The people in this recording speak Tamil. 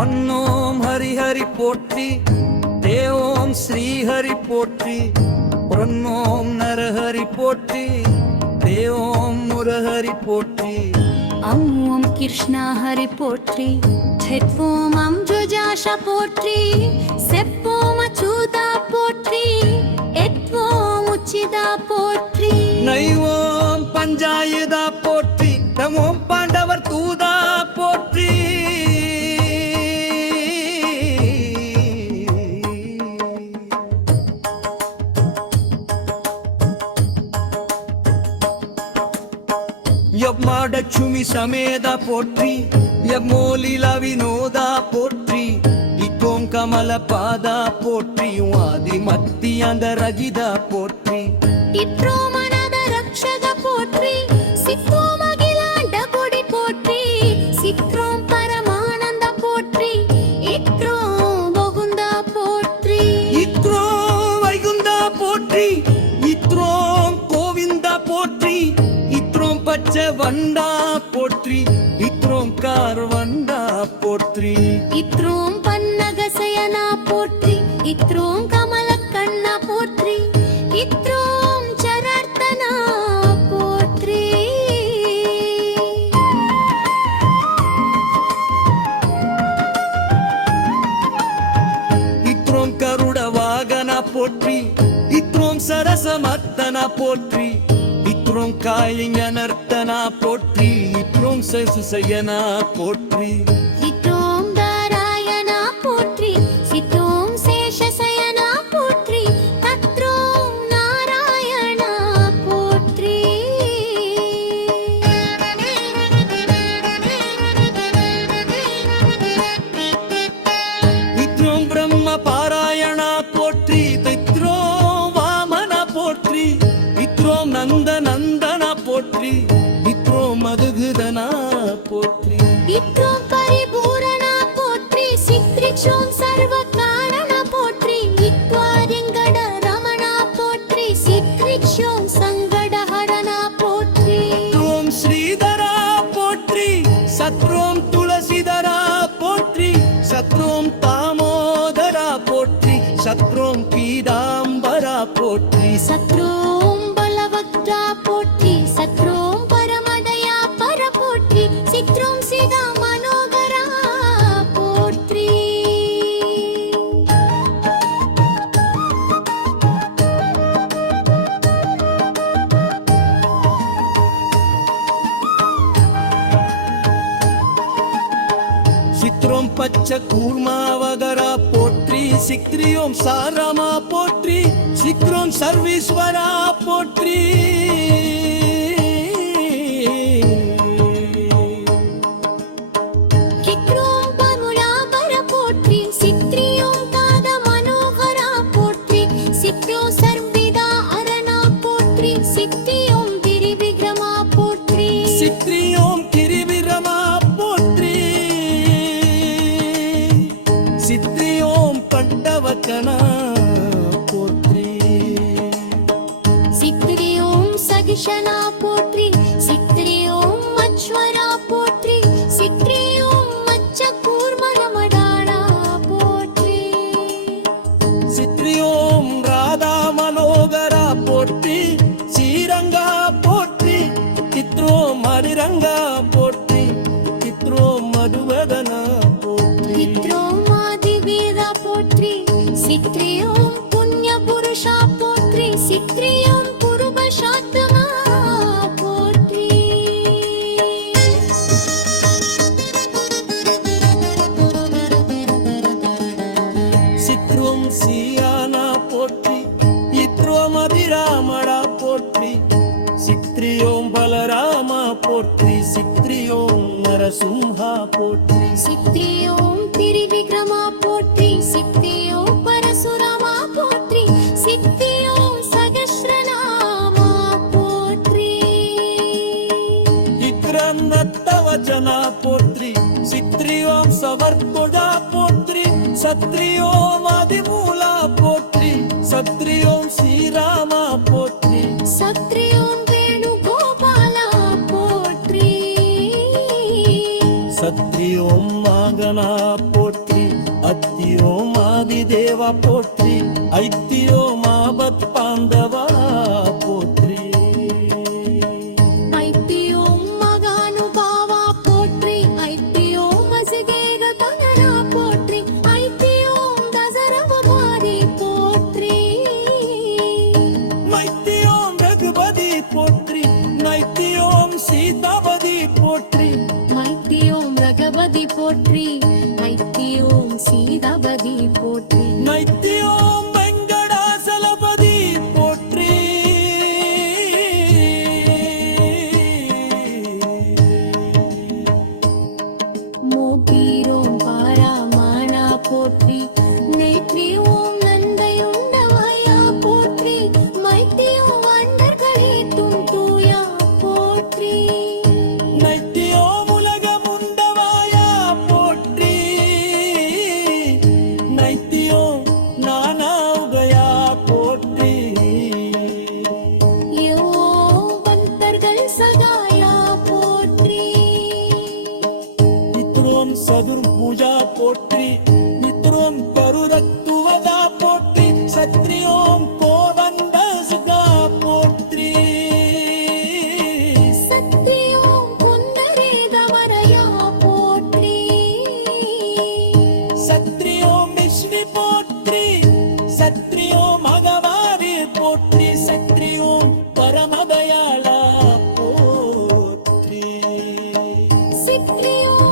ஒன்னோம் ஹரிஹரி போற்றி தேவோம் ஸ்ரீஹரி போற்றி பொன்னோம் நரஹரி போற்றி தேவோம் முரஹரி போற்றி ஓம் கிருஷ்ணா ஹரி போற்றி செத்வோம் அம்புஜாஷ போற்றி செப்போம் அச்சுதா போற்றி எத்வோம் உச்சிதா போற்றி நைவோம் பஞ்சாயுதா போற்றி நமோம் பாண்டவர் தூதா போற்றி யம்மாடச்சுமி சமேதா போற்றி யம்மோலிலா வினோதா போற்றி இத்தோம் கமல பாதா போற்றி ஆதி மத்தியாந்த ரகிதா போற்றி இத்ரோம் அநாத ரக்ஷக போற்றி சித்ரோம் அகிலாண்ட கொடி போற்றி சித்ரோம் பரமானந்த போற்றி இத்ரோம் பகுந்தா போற்றி இத்ரோம் வைகுந்தா போற்றி இத்ரோம் கோவிந்தா போற்றி இத்ரோம் பச்சை வண்டா போற்றி இத்ரோம் கார்வண்டா போற்றி இத்ரோம் பன்னகசயனா போற்றி இத்ரோம் கமலக்கண்ணா போற்றி இத்ரோம் சரர்த்தனா போற்றி இத்ரோம் கருட வாகனா போற்றி இத்ரோம் சரசமர்த்தனா போற்றி இத்ரோம் காயஞனர்த்தனா போற்றி இத்ரோம் சசுசயனா போற்றி இத்ரோம் தாராயணா போற்றி சித்ரோம் சேஷசயனா போற்றி தத்ரோம் நாராயணா போற்றி இத்ரோம் பிரம்ம பாராயணா போற்றி தித்ரோம் வாமனா போற்றி இத்ரோம் நந்த நந்தனா போற்றி இத்ரோம் மதுகுதனா போற்றி இத்ரோம் பரிபூரணா போற்றி சித்ரிக்ஷோம் சர்வ காரணா போற்றி இத்வாரிங்கட ரமணா போற்றி சித்ரிக்ஷோம் சங்கட ஹரணா போற்றி இத்ரோம் ஸ்ரீதரா போற்றி சத்ரோம் துளசிதரா போற்றி சத்ரோம் தாமோதரா போற்றி சத்ரோம் பீதாம்பரா போற்றி சத்ரோம் பலவக்ரா போற்றி சத்ரோம் பரமதயா பர போற்றி சித்ரோம் சிதா மனோகரா போற்றி சித்ரோம் பச்சை கூர்மாவகரா போற்றி சிக்ரியோம் சாரமா போற்றி சிக்ரோம் சர்வீஸ்வரா போற்றி கிக்ரோம் பமுலாபர போற்றி சித்ரியோம் தாத மனோகரா போற்றி சிக்ரோ சர்விதா அரணா போற்றி சித்தியோம் திரிவிக்ரமா போற்றி சித்ரியோம் கிரிவிரமா போற்றி சித்ரியோம் பண்டவக்கனா போற்றி சித்ரியோம் சகிஷனா போற்றி சித்ரியோம் மச்வரா போற்றி சித்ரியோம் மச்ச கூர்மரமடாடா போற்றி சித்ரியோம் ராதா மனோகரா போற்றி ஸ்ரீரங்கா போற்றி சித்ரோம் ஹரிரங்கா போற்றி சித்ரோம் மதுவதனா போற்றி சித்ரோம் ஆதிவீரா போற்றி சித்ரியோம் புண்ணிய புருஷா போற்றி சித்ரியோம் புருஷாத்தமா போற்றி சித்ரோம் சியானா போற்றி இத்ரோம் அதிராமடா போற்றி சித்ரியோம் பலராமா போற்றி சித்ரியோம் நரசிம்ஹா போற்றி சித்ரியோம் திரிவிக்ரமா போற்றி சித்ரியோம் பரசுராமா போற்றி சித்ரியோம் சகஸ்ரநாமா போற்றி இக்ரம் நத்தவச்சனா போற்றி சித்ரியோம் சவர்குடா போற்றி சத்ரியோம் அதிமூலா போற்றி சத்ரியோம் ஸ்ரீராமா போற்றி சத்ரியோம் வேணுகோபாலா போற்றி சத்ரியோம் மாகனா போற்றி தேவா போற்றி ஐத்தியோம் ஆபத் பாந்தவா போற்றி ஐத்தியோம் மகானுபாவா போற்றி ஐத்தியோம் அசுகேக தனரா போற்றி ஐத்தியோம் தசரவபாதி போற்றி மைத்தியோம் ரகுபதி போற்றி நைத்தியோம் சீதாபதி போற்றி மைத்தியோம் ரகவதி போற்றி ஐத்தியோம் சீதாபதி போற்றி நைத்தியோம் வெங்கடாசலபதி போற்றி மோகீரோம் பாராமானா போற்றி நேற்றியோம் நந்தையுண்டவாயா போற்றி மைத்தியோம் வண்டர்களே துந்தூயா போற்றி நைத்தியோம் உலகமுண்டவாயா போற்றி நைத்தியோம் நானாவுகயா போற்றி யோம் வந்தர்கள் சகாயா போற்றி நித்ரோம் சதுர்பூஜா போற்றி நித்ரோம் கருரத்துவதா போற்றி சத்ரியோம் கோவந்த சுகா போற்றி சத்ரியோம் குந்தரே தமரயா போற்றி சத்ரியோம் விஷ்ணு போற்றி சத்ரியோம் மகவாரி போற்றி சத்ரியோம் பரமதயாளா போற்றி சித்ரியோம்